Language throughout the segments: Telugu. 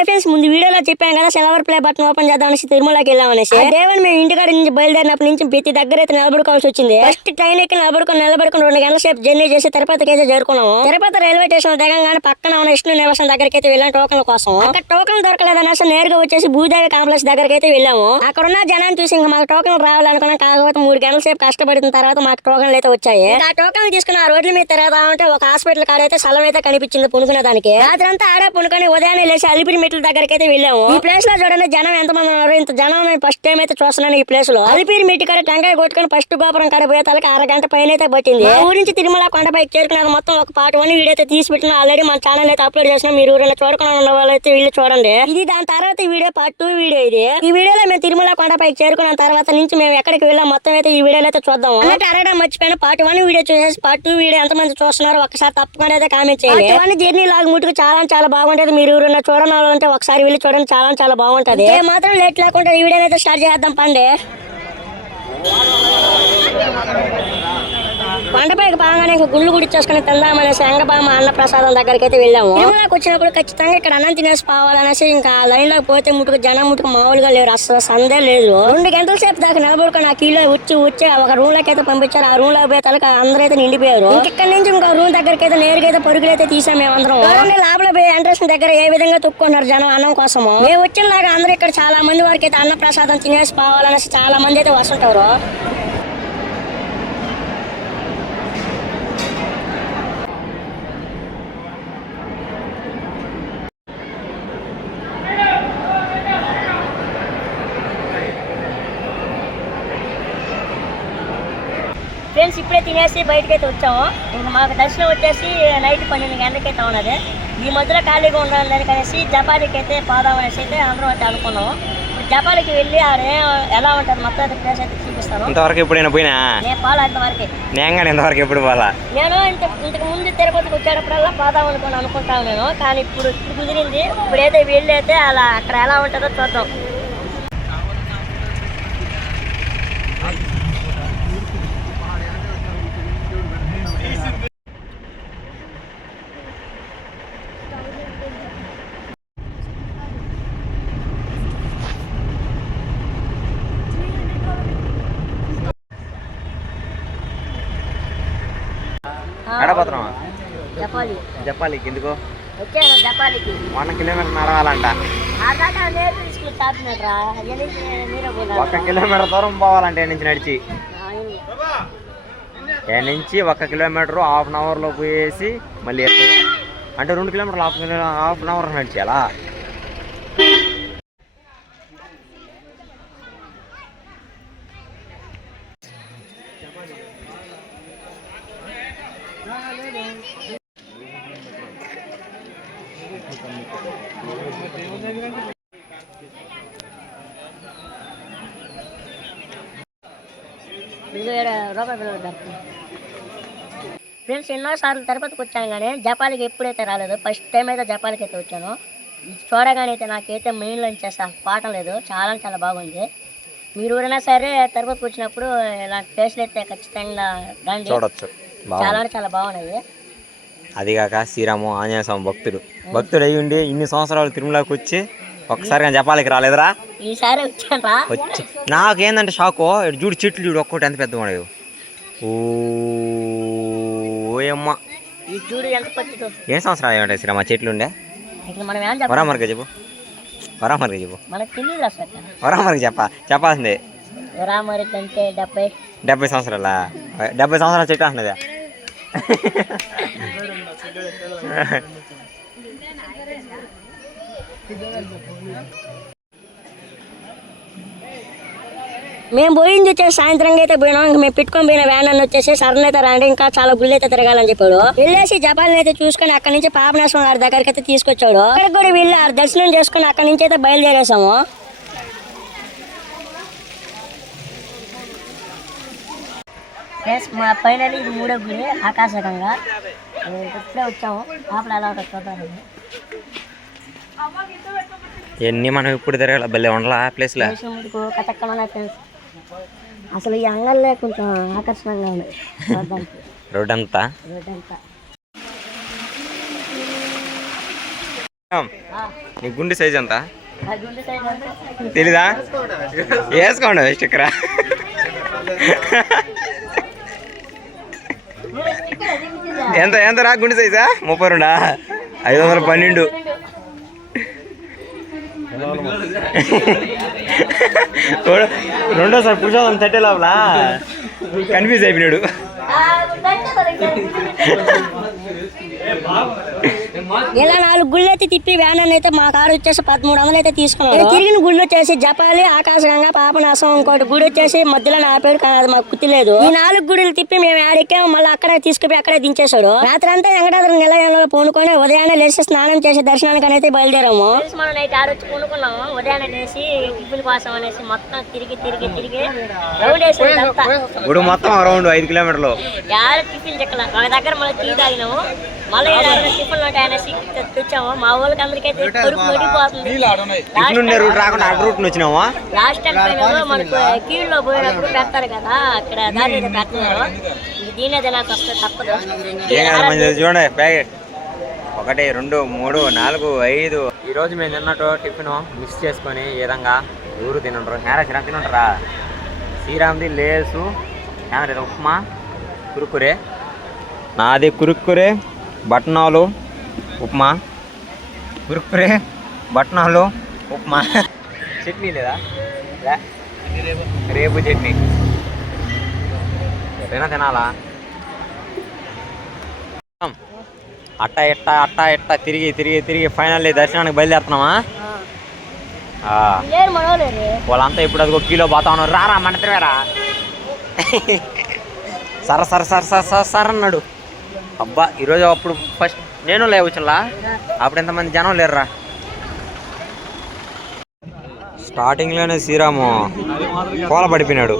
హాయ్ ఫ్రెండ్స్, ముందు వీడియోలో చెప్పాను కదా సిల్వర్ ప్లే బటన్ ఓపెన్ చేద్దామనేసి తిరుమలకి వెళ్ళామనేసి. దేవుని మేము ఇంటికాడ నుంచి బయలుదేరినప్పటి నుంచి ప్రతి దగ్గర అయితే నిలబడుకోవాల్సి వచ్చింది. ఫస్ట్ ట్రైన్ ఎక్కి నిలబడుకొని 2 గంటల సేపు జర్నీ చేసి తిరుపతికి అయితే చేరుకున్నాము. తిరుపతి రైల్వే స్టేషన్ దిగంగానే పక్కన ఉన్న విష్ణు నివాసం దగ్గరికి అయితే వెళ్ళాం టోకన్ల కోసం. అక్కడ టోకన్ దొరకలేదనేసి నేరుగా వచ్చేసి భూదేవి కాంప్లెక్స్ దగ్గరికి అయితే వెళ్ళాము. అక్కడ ఉన్న జనాన్ని చూసి ఇంకా మాకు టోకన్లు రావాలనుకున్నాం. కాకపోతే 3 గంటల సేపు కష్టపడిన తర్వాత మాకు టోకన్లు అయితే వచ్చాయి. ఆ టోకన్లు తీసుకుని ఆ రోడ్ల మీద తిరగదా ఉంటే ఒక హాస్పిటల్ కాడ అయితే స్థలం అయితే కనిపించింది పునుకునే దానికి. రాత్రి అంతా ఆడే పునుకొని ఉదయాన్నే లేచి అలిపిరి మెట్ల దగ్గరికి అయితే వెళ్ళాము. ఈ ప్లేస్ లో చూడండి జనం ఎంతమంది ఉన్నారు. ఇంత జనం ఫస్ట్ టైం అయితే చూస్తున్నాను ఈ ప్లేస్ లో. అలిపిరి మెట్టి కాడ టెంకాయ కొట్టుకుని ఫస్ట్ గోపురం కాడ పోయే తలకి 1 గంట పైన అయితే పట్టింది. మా ఊరి నుంచి తిరుమల కొండపైకి చేరుకున్నారు. మొత్తం ఒక పార్ట్ 1 వీడియో అయితే తీసి పెట్టిన ఆల్రెడీ మన ఛానల్ అయితే అప్లోడ్ చేసిన. మీరు ఊరిలో చూడకుండా ఉన్న వాళ్ళు అయితే వీళ్ళు చూడండి. ఇది దాని తర్వాత ఈ వీడియో పార్ట్ 2 వీడియో. ఇది ఈ వీడియోలో మేము తిరుమల కొండపైకి చేరుకున్న తర్వాత నుంచి మేము ఎక్కడికి వెళ్ళాం మొత్తం అయితే ఈ వీడియోలో అయితే చూద్దాం. అంటే అడగడం మర్చిపోయిన పార్ట్ 1 వీడియో చూసేసి పార్ట్ 2 వీడియో ఎంతమంది చూస్తున్నారు ఒకసారి తప్పకుండా అయితే కామెంట్ చేయండి. పార్ట్ 1 జర్నీ లాగా ముట్టుకు చాలా బాగుంటది. మీరు ఊరిలో చూడాలంటే ఒకసారి వెళ్ళి చూడండి, చాలా బాగుంటది. మాత్రం లేట్ లేకుండా ఈ వీడియో అయితే స్టార్ట్ చేద్దాం పండి. కొండపైకి బాగానే గుళ్ళు గుడిచేసుకుని తిందామనేసి అంగబామ అన్న ప్రసాదం దగ్గరికి అయితే వెళ్ళాము. తిరుమలకి వచ్చినప్పుడు ఖచ్చితంగా ఇక్కడ అన్నం తినేసి పోవాలనేసి ఇంకా లైన్ లోకి పోతే జనం మామూలుగా లేరు, అసలు సందే లేదు. 2 గంటల సేపు దాకా నిలబడుకొని ఆ కీలో వచ్చి ఒక రూమ్ లోకి అయితే పంపించారు. ఆ రూమ్ లోకి పోయే తలకి అందరూ అయితే నిండిపోయారు. ఇక్కడ నుంచి ఇంకో రూమ్ దగ్గరికి అయితే నేరుగా అయితే పరుగులు అయితే తీసాం మేమందరం. లోపల పోయి ఎంట్రెన్స్ దగ్గర ఏ విధంగా తొక్కున్నారు జనం అన్నం కోసము. మేము వచ్చినలాగా అందరూ ఇక్కడ చాలా మంది వరకు అయితే అన్న ప్రసాదం తినేసి పోవాలనేసి చాలా మంది అయితే వస్తుంటారు. ఫ్రెండ్స్ ఇప్పుడే తినేసి బయటకు అయితే వచ్చాము. ఇంకా మాకు దర్శనం వచ్చేసి నైట్ 12 గంటలకైతే ఉన్నది. ఈ మధ్యలో ఖాళీగా ఉండాలని అనేసి జపాలికి అయితే పోదాం అనేసి అయితే అందరం అయితే అనుకున్నాము. జపాలికి వెళ్ళి ఆడ ఎలా ఉంటుంది మొత్తం అయితే ప్లేస్ అయితే చూపిస్తాను. ఇంతవరకు ఎప్పుడైనా పోయినా నేను పోలా ఇంతవరకు. ఇంతవరకు ఎప్పుడు పోలా. నేను ఇంతకు ముందు తిరుపతికి వచ్చేటప్పుడల్లా పోదాం అనుకుంటాను నేను. కానీ ఇప్పుడు కుదిరింది. ఇప్పుడైతే వెళ్ళి అయితే అలా అక్కడ ఎలా ఉంటుందో చూద్దాం. జపాలికి ఎందుకో వచ్చాను. జపాలికి 1 కిలోమీటర్ నడవాలంట. 1 కిలోమీటర్ దూరం పోవాలంటే నుంచి నడిచి 1 కిలోమీటర్ ½ అవర్ లో పోయేసి మళ్ళీ అంటే 2 కిలోమీటర్లు ½ అవర్ నడిచేయాలా. ఫ్రెండ్స్ ఎన్నోసార్లు తిరుపతికి వచ్చాను కానీ జపాలికి ఎప్పుడైతే రాలేదు. ఫస్ట్ టైం అయితే జపాలికి అయితే వచ్చాను. చూడగానే అయితే నాకైతే మెయిన్లో చేస్తా పాఠం లేదు. చాలా బాగుంది. మీరు ఎవరైనా సరే తిరుపతికి వచ్చినప్పుడు ఇలాంటి ప్లేస్లు అయితే ఖచ్చితంగా రండి, చూడొచ్చు. చాలా బాగున్నాయి. అదిగాక శ్రీరాము ఆంజనేయ స్వామి భక్తుడు అయ్యి ఉండి ఇన్ని సంవత్సరాలు తిరుమలకి వచ్చి ఒక్కసారి కానీ జపాలికి రాలేదురా. ఈసారి వచ్చాను వచ్చి నాకేందంటే షాకు. చూడు చెట్లు చూడు ఒక్కటి ఎంత పెద్దగా ఉండవు. ఓయమ్మ ఏం సంవత్సరాలు ఏమంటాయి శ్రీరామ చెట్లు ఉండే. వరామరికి చెప్పు. వరామరికి చెప్పాల్సిందే. 70 సంవత్సరాల 70 సంవత్సరాల చెట్టు అంటున్నదా. మేము పోయింది వచ్చేసి సాయంత్రంగా అయితే పోయినాం. ఇంకా మేము పెట్టుకొని పోయిన వ్యాన్ అని వచ్చేసి సడన్ అయితే రండి ఇంకా చాలా గుళ్ళు అయితే తిరగాలని చెప్పాడు. వెళ్ళేసి జపాలని అయితే చూసుకొని అక్కడి నుంచి పాపనాశనం గారి దగ్గరికి అయితే తీసుకొచ్చాడు. అక్కడికి కూడా వెళ్ళి దర్శనం చేసుకుని అక్కడి నుంచి అయితే బయలుదేరేసాము. మా ఫైనల్ ఇది 3వ గుడి ఆకాశకంగా ఇప్పుడే వచ్చాము. పాపలు ఎలా ఉంటుంది చూద్దాం. ఎన్ని మనం ఇప్పుడు తిరగాల భలే ఉండలా ప్లేస్ లో. అసలు ఈ అంగళ్ళే కొంచెం ఆకర్షణంగా ఉంది. రోడ్ అంతా నీ గుండె సైజ్ ఎంత ఆ గుండె సైజ్ అంటే తెలీదా? వేసుకోండి స్టిక్కరా. ఎంత ఎంతరా గుండె సైజా? 32 512. రెండోసారి పురుషోత్తం తట్టే లోపల కన్ఫ్యూజ్ అయిపోయినాడు. ఇలా 4 గుళ్ళు అయితే తిప్పి వ్యాన్ అయితే మా కారు వచ్చేసి 1300 అయితే తీసుకున్నాం. తిరిగిన గుళ్ళు వచ్చేసి జపాలి, ఆకాశగంగా, పాపనాశం, ఇంకోటి గుడి వచ్చేసి మధ్యలో ఆపాడు కానీ అది మాకు గుర్తులేదు. ఈ 4 గుడులు తిప్పి మేము ఆడెక్కాము, మళ్ళీ అక్కడే తీసుకుపోయి అక్కడే దించేశాడు. రాత్రి అంతా వెంకటాద్రి నిలయంలో పూనుకొని ఉదయాన్నే లేచి స్నానం చేసి దర్శనానికి అయితే బయలుదేరాము. మనం నైట్ ఆడొచ్చి కొనుక్కున్నాము. ఉదయాన్నే లేచి టిఫిన్ కోసం అనేసి మొత్తం తిరిగి రౌండ్ వేసేది అంతా. గుడి మొత్తం అరౌండ్ 5 కిలోమీటర్లు. టిఫిన్ చెక్కల ఒక దగ్గర మళ్ళీ టీ తాగినాము. మళ్ళీ టిఫిన్ అనేసి తెచ్చాము. మా వాళ్ళకి అందరికైతే కొరుకు మడిపోతుంది. రూట్ రాకుండా అటు రూట్ వచ్చినావా? లాస్ట్ టైం పోయినాము మనకు కీళ్ళలో పోయినప్పుడు పెడతారు కదా, అక్కడ దారి అయితే పెడుతున్నారు. దీనే తినాల్సి వస్తే తప్పదు. చూడండి ప్యాకెట్ 1 2 3 4 5. ఈరోజు మేము తిన్నట్టు టిఫిన్ మిక్స్ చేసుకొని ఈ విధంగా ఎవరు తినంటారు. నేరా తినంటారా? శ్రీరామ్ది లేసు, ఉప్మా, కురుకురే. నాది కురుకురే, బట్నాలు, ఉప్మా. కురుకురే, బట్నాలు, ఉప్మా. చట్నీ లేదా? రేపు చట్నీ తినాలా? అట్ట ఎట్ట తిరిగి ఫైనల్లీ దర్శనానికి బయలుదేరుతున్నామా? వాళ్ళంతా ఇప్పుడు అది 1 కిలో పోతా ఉన్నారు. రారా మంటరా సర అన్నాడు. అబ్బా ఈరోజు అప్పుడు ఫస్ట్ నేను లేవచ్చులా, అప్పుడు ఎంతమంది జనం లేరురా. స్టార్టింగ్లోనే శ్రీరాము కోల పడిపోయినాడు.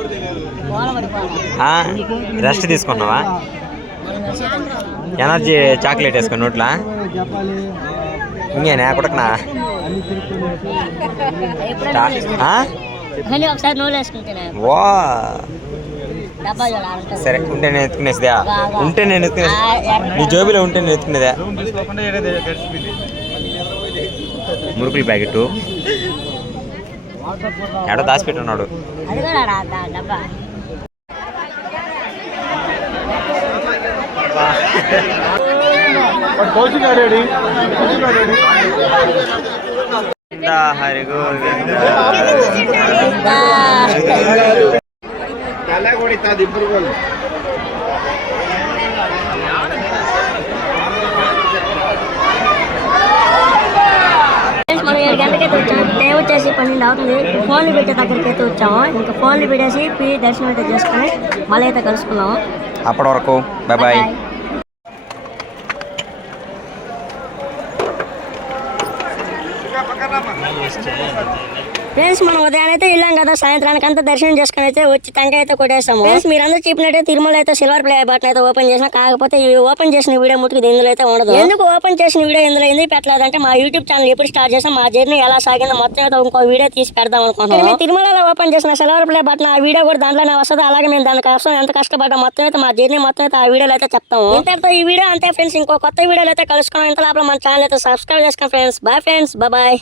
రెస్ట్ తీసుకున్నావా? ఎనర్జీ చాక్లెట్ వేసుకుని నోట్లా ఇంకేనా కొడకనా? ఒకసారి నూనె వేసుకుంటేనే వా సరే ఉంటే నేను ఎత్తుకునేదా? ఉంటే నేను ఎత్తుకునేది. నీ జోబిలో ఉంటే నేను ఎత్తుకునేదా? మురుకుల ప్యాకెట్ ఎడో దాచిపెట్టున్నాడు. హరి గోవింద మనం 7 గంటలకైతే వచ్చాము. టైం వచ్చేసి 12 అవుతుంది. ఫోన్లు పెట్టే దగ్గరికి అయితే వచ్చాము. ఇంకా ఫోన్లు పెట్టేసి దర్శనం అయితే చేసుకుని మళ్ళీ అయితే కలుసుకున్నాము. అప్పటి వరకు బాయ్ బాయ్. ఫ్రెండ్స్ మనం ఉదయాన్నే అయితే వెళ్ళాం కదా, సాయంత్రానికి అంతా దర్శనం చేసుకుని అయితే వచ్చి టెంకాయ అయితే కొట్టేస్తాము. ఫ్రెండ్స్ మీరందరూ చెప్పినట్టే తిరుమల అయితే సిల్వర్ ప్లే బటన్ అయితే ఓపెన్ చేసిన, కాకపోతే ఈ ఓపెన్ చేసిన వీడియో ముట్టుకు ఇందులో అయితే ఉండదు. ఎందుకు ఓపెన్ చేసిన వీడియో ఇందులో ఎందుకు పెట్టలేదంటే మా యూట్యూబ్ ఛానల్ ఎప్పుడు స్టార్ట్ చేసాం, మా జర్నీ ఎలా సాగిందో మొత్తం అయితే ఇంకో వీడియో తీసి పెడదాం అనుకుంటున్నాం. తిరుమలలో ఓపెన్ చేసిన సిల్వర్ ప్లే బటన్ ఆ వీడియో కూడా దాంట్లోనే వస్తుంది. అలాగే మేము దానికోసం ఎంత కష్టపడ్డా మొత్తం అయితే మా జర్నీ మొత్తం అయితే ఆ వీడియోలో అయితే చెప్తాము. ఇంతటితో ఈ వీడియో అంతే ఫ్రెండ్స్. ఇంకో కొత్త వీడియోలో అయితే కలుసుకున్నాం. ఇంత లోపల మన ఛానల్ అయితే సబ్స్క్రైబ్ చేసుకోండి ఫ్రెండ్స్. Bye friends, bye.